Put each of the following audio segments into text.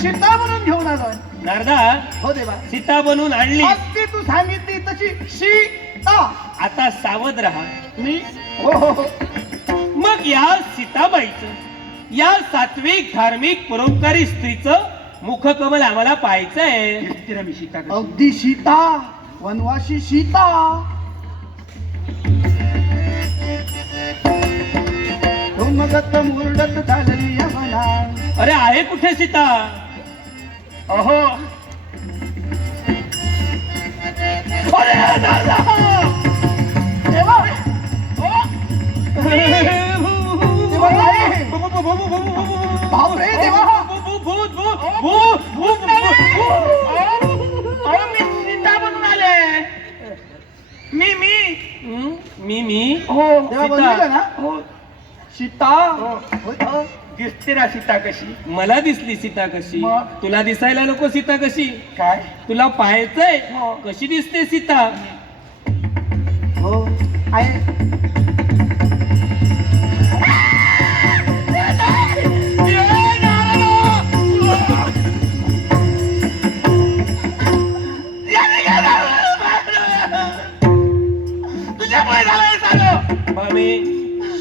सीता म्हणून घेऊन आलोय. नारदा, हो देवा. सीता बनवून आणली. ती तू सांगितली तशी सीता. आता सावध राहा. मी हो हो हो. मग या सीताबाईचं, या सात्विक धार्मिक परोपकारी स्त्रीचं मुखकमल आम्हाला पाहायचंय. मी सीता. अगदी सीता, वनवासी सीता. उमगत मुरडत झाली या मना. अरे आहे कुठे सीता? अहो. अरे दादा. देवा. बापरे देवा. मी सीता बनून आले. मी हो सीता ना. हो सीता. दिसते ना सीता कशी? मला दिसली सीता कशी? मग? तुला दिसायला नको सीता कशी? काय? तुला पाहायचंय हो. कशी दिसते सीता? हो आहे.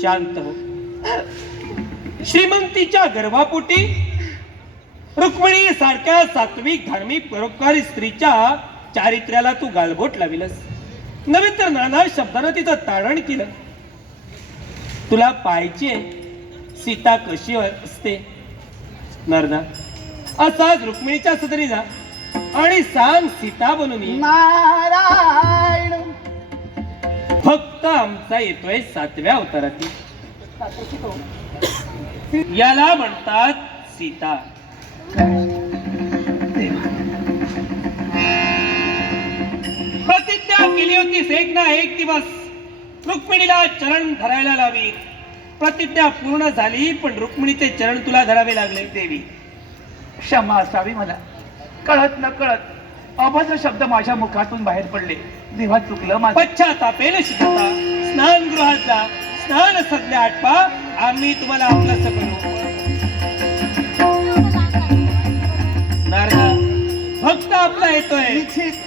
शांत हो. श्रीमंतीच्या गर्भापोटी रुक्मिणी सारख्या सात्विक धार्मिक परोपकारी स्त्रीच्या चारित्र्याला तू गालबोट लाविलस. नव्हे तर नाना शब्दानं तिचं ताडण केलं. तुला पाहायची सीता कशी असते नारदा. असाच रुक्मिणीच्या सदरी जा आणि सांग सीता बनून ये. नारायण. फक्त आमचा येतोय 7व्या अवतारातील. याला म्हणतात सीता. प्रतिज्ञा केली होतीस एक ना एक दिवस रुक्मिणीला चरण धरायला लावी. प्रतिज्ञा पूर्ण झाली, पण रुक्मिणीचे चरण तुला धरावे लागले. देवी क्षमा असावी मला. कळत न कळत अभद्र शब्द माझ्या मुखातून बाहेर पडले. देवा चुकलं माझं. पश्चातापेन शिकता स्नानगृहात जा. स्नान सध्या आटपा. आम्ही तुम्हाला आपलंस करू. नारदा, भक्त आपला येतोय.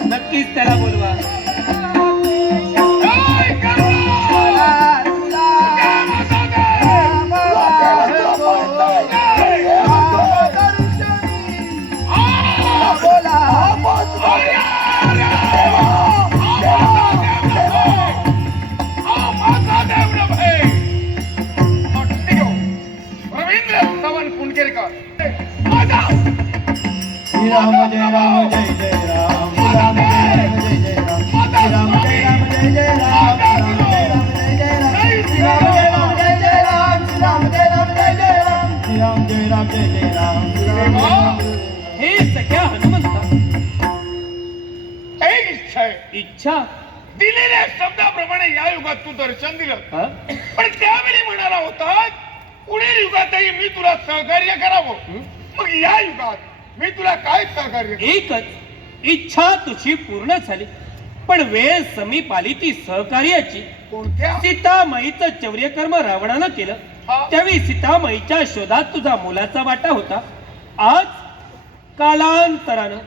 नक्कीच त्याला बोलवा. राम जय राम जय जय राम. राम जय जय राम. राम जय राम जय जय राम. राम जय राम जय जय राम. राम जय राम जय जय राम. राम जय राम जय जय राम. राम जय राम जय जय राम. हे सख्या हनुमंता, एक इच्छा आहे. इच्छा दिलेल्या शब्दाप्रमाणे या युगात तू दर्शन दिलं. हा? पण त्यावेळी म्हणाला होता पुढील युगातही मी तुला सहकार्य करावं. मग या युगात मी तुला काय सहकार्य करू? एकच इच्छा तुझी पूर्ण झाली, पण वेळ समीप आली ती सहकार्याची. कोणत्या? सीतामाईचं चौर्यकर्म रावणानं केलं. हा. त्यावेळी सीतामाईच्या शोधात तुझा मोलाचा वाटा होता. आज कालांतरानं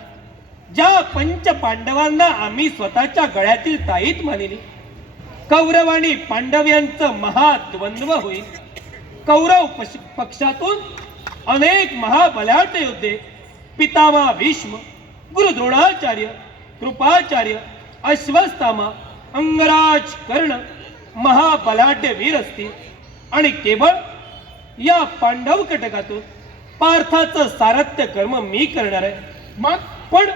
ज्या पंच पांडवांना आम्ही स्वतःच्या गळ्यातील ताईत मानिली, कौरव आणि पांडव यांचं महाद्वंद्व होईल. कौरव पक्षातून अनेक महाबलाढ्य योद्धे पितामह भीष्म, गुरु द्रोणाचार्य, कृपाचार्य, अश्वत्थामा, अंगराज, कर्ण महाबलाढ्य वीर असतील. आणि केवळ या पांडव कटकातून पार्थाचं सारथ्य कर्म मी करणार आहे. मग पण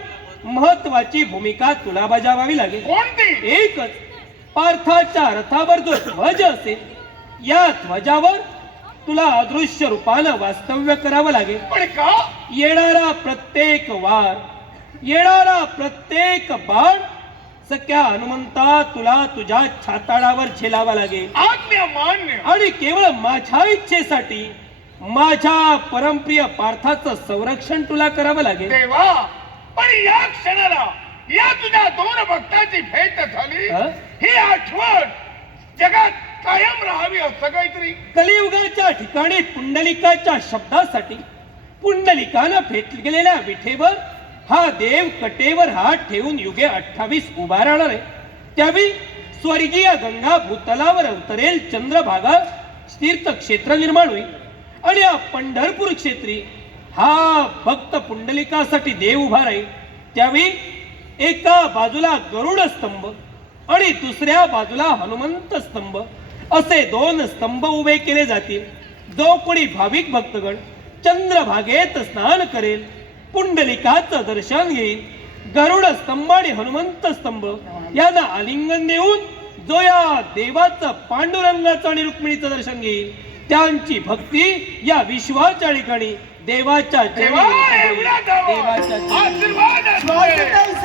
महत्वाची भूमिका तुला बजावावी लागेल. कोणती? एकच. पार्थाच्या रथावर जो ध्वज असेल, या ध्वजावर तुला अदृश्य रूपानं वास्तव्य करावं लागेल. पण का? येणारा प्रत्येक वार, येणारा प्रत्येक बाण सख्या हनुमंता तुला तुझ्या छाताडावर झेलावा लागेल. आज्ञा मान्य. आणि केवळ माझ्या इच्छेसाठी माझ्या परमप्रिय पार्थाचं संरक्षण तुला करावं लागेल. देवा, पण या क्षणाला या तुझ्या दोन भक्ताची भेट झाली, ही आठवण जगात कायम राहावी असं काहीतरी. कलियुगाच्या ठिकाणी पुंडलिकाच्या शब्दासाठी पुंडलिकानं फेकलेल्या विठेवर हा देव कटेवर हात ठेवून युगे 28 उभा राहणार आहे. त्यावेळी स्वर्गीय गंगा भूतलावर अवतरेल, चंद्रभागा तीर्थक्षेत्र निर्माण होईल आणि या पंढरपूर क्षेत्री हा भक्त पुंडलिकासाठी देव उभा राहील. त्यावेळी एका बाजूला गरुड स्तंभ आणि दुसऱ्या बाजूला हनुमंत स्तंभ असे 2 स्तंभ उभे केले जातील. जो कोणी भाविक भक्तगण चंद्रभागेत स्नान करेल, पुंडलिकाचं दर्शन घेईल, गरुड स्तंभ आणि हनुमंत स्तंभ यांना आलिंगन देऊन जो या देवाचं, पांडुरंगाचं आणि रुक्मिणीचं दर्शन घेईल, त्यांची भक्ती या विश्वाच्या ठिकाणी देवाच्या देवा एवढा देवाच्या आशीर्वाद असू दे. श्वास